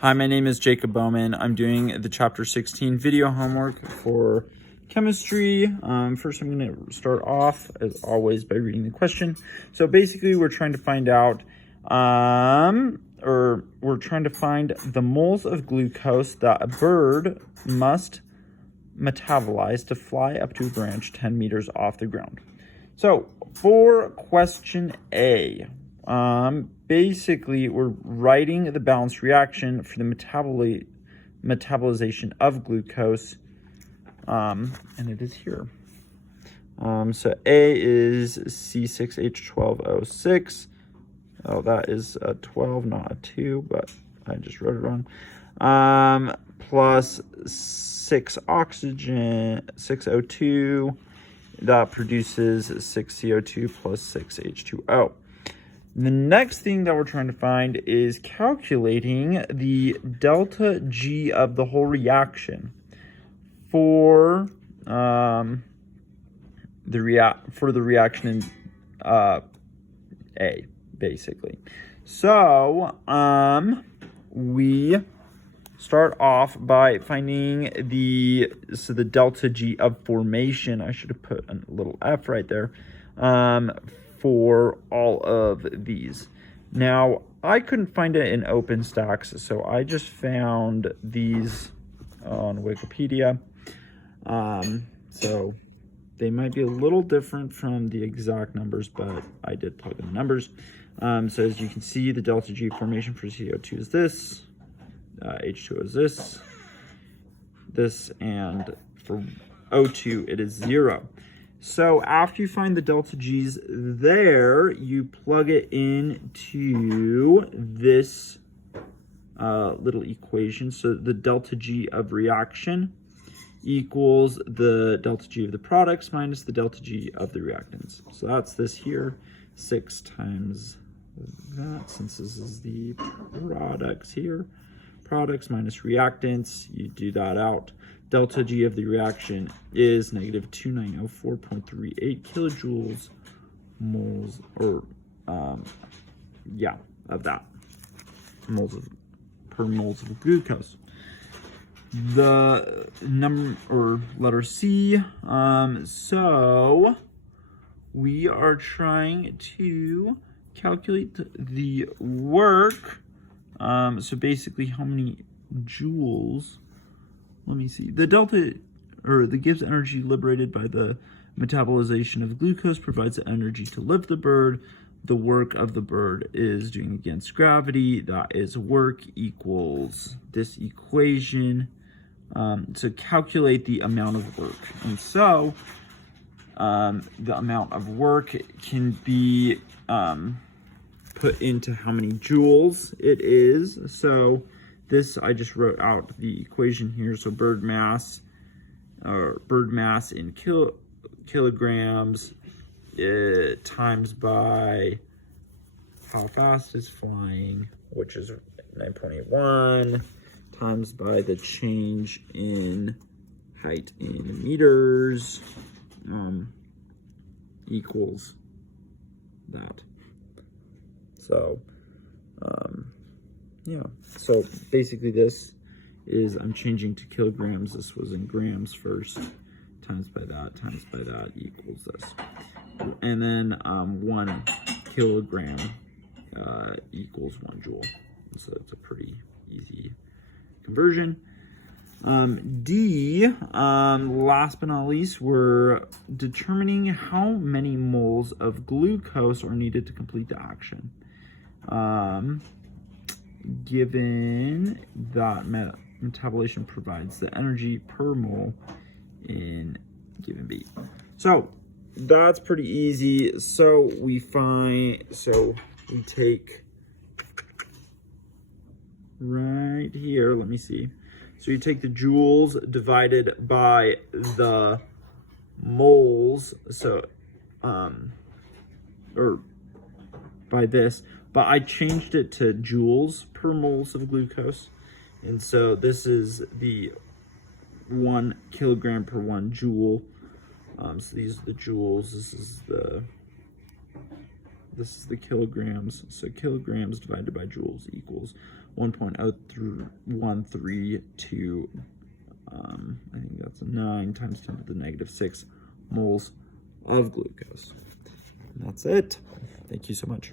Hi, my name is Jacob Bowman. I'm doing the Chapter 16 video homework for chemistry. First, I'm going to start off, as always, by reading the question. So basically, we're trying to find out, we're trying to find the moles of glucose that a bird must metabolize to fly up to a branch 10 meters off the ground. So for question A, basically we're writing the balanced reaction for the metabolization of glucose, and it is here. So A is C6H12O6. Oh, that is a 12, not a 2, but I just wrote it wrong. Plus 6 oxygen, 6 O2. That produces 6 CO2 plus 6 H2O. The next thing that we're trying to find is calculating the delta G of the whole reaction for the reaction in A, basically. So we start off by finding the delta G of formation. I should have put a little F right there, for all of these. Now, I couldn't find it in OpenStax, so I just found these on Wikipedia. So they might be a little different from the exact numbers, but I did plug in the numbers. So as you can see, the delta G formation for CO2 is this. H2O is this, and for O2 it is 0. So after you find the delta G's there, you plug it into this little equation. So the delta G of reaction equals the delta G of the products minus the delta G of the reactants. So that's this here, 6 times that, since this is the products here. Products minus reactants, you do that out. Delta G of the reaction is negative 2904.38 kilojoules moles, or of that, per moles of glucose. The number, or letter C, so we are trying to calculate the work. So basically, how many joules? Let me see. The delta, or the Gibbs energy liberated by the metabolization of glucose provides the energy to lift the bird. The work of the bird is doing against gravity. That is work equals this equation. So calculate the amount of work. And so the amount of work can be put into how many joules it is. So this, I just wrote out the equation here. So bird mass in kilograms times by how fast it's flying, which is 9.81, times by the change in height in meters, equals that. So, so basically this is, I'm changing to kilograms. This was in grams first, times by that equals this. And then 1 kilogram equals 1 joule. So it's a pretty easy conversion. D, last but not least, we're determining how many moles of glucose are needed to complete the action. Given that metabolism provides the energy per mole in given B. So that's pretty easy. So we take right here, let me see. So you take the joules divided by the moles, so, or by this, but I changed it to joules per moles of glucose. And so this is the 1 kilogram per 1 joule. So these are the joules, this is the kilograms. So kilograms divided by joules equals 1.0132, I think that's 9 times 10 to the negative 6 moles of glucose. And that's it. Thank you so much.